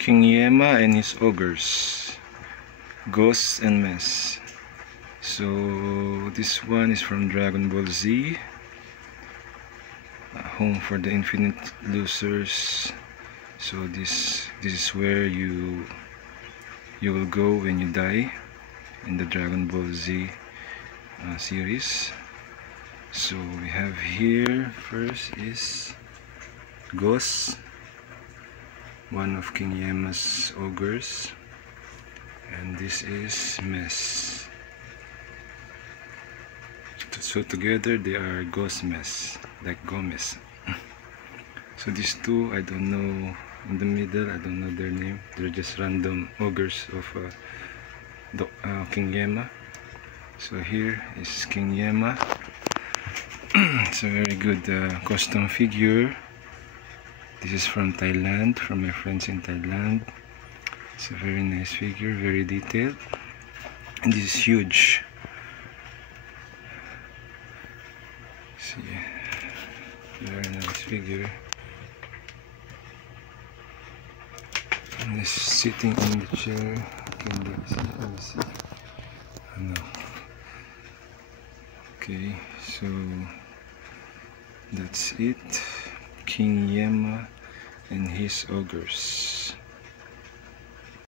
King Yema and his ogres, Ghosts and Mess. So this one is from Dragon Ball Z, home for the infinite losers. So this is where you will go when you die in the Dragon Ball Z series. So we have here, first is Ghost, one of King Yema's ogres, and this is Mess. So together they are Ghost Mess, like Gomez. So these two, I don't know, in the middle, I don't know their name. They're just random ogres of King Yema. So here is King Yema. It's a very good custom figure. This is from Thailand, from my friends in Thailand. It's a very nice figure, very detailed, and this is huge. See, very nice figure. And he's sitting in the chair. Can you see? Let me see. Oh, no. Okay, so that's it. King Yema and his ogres.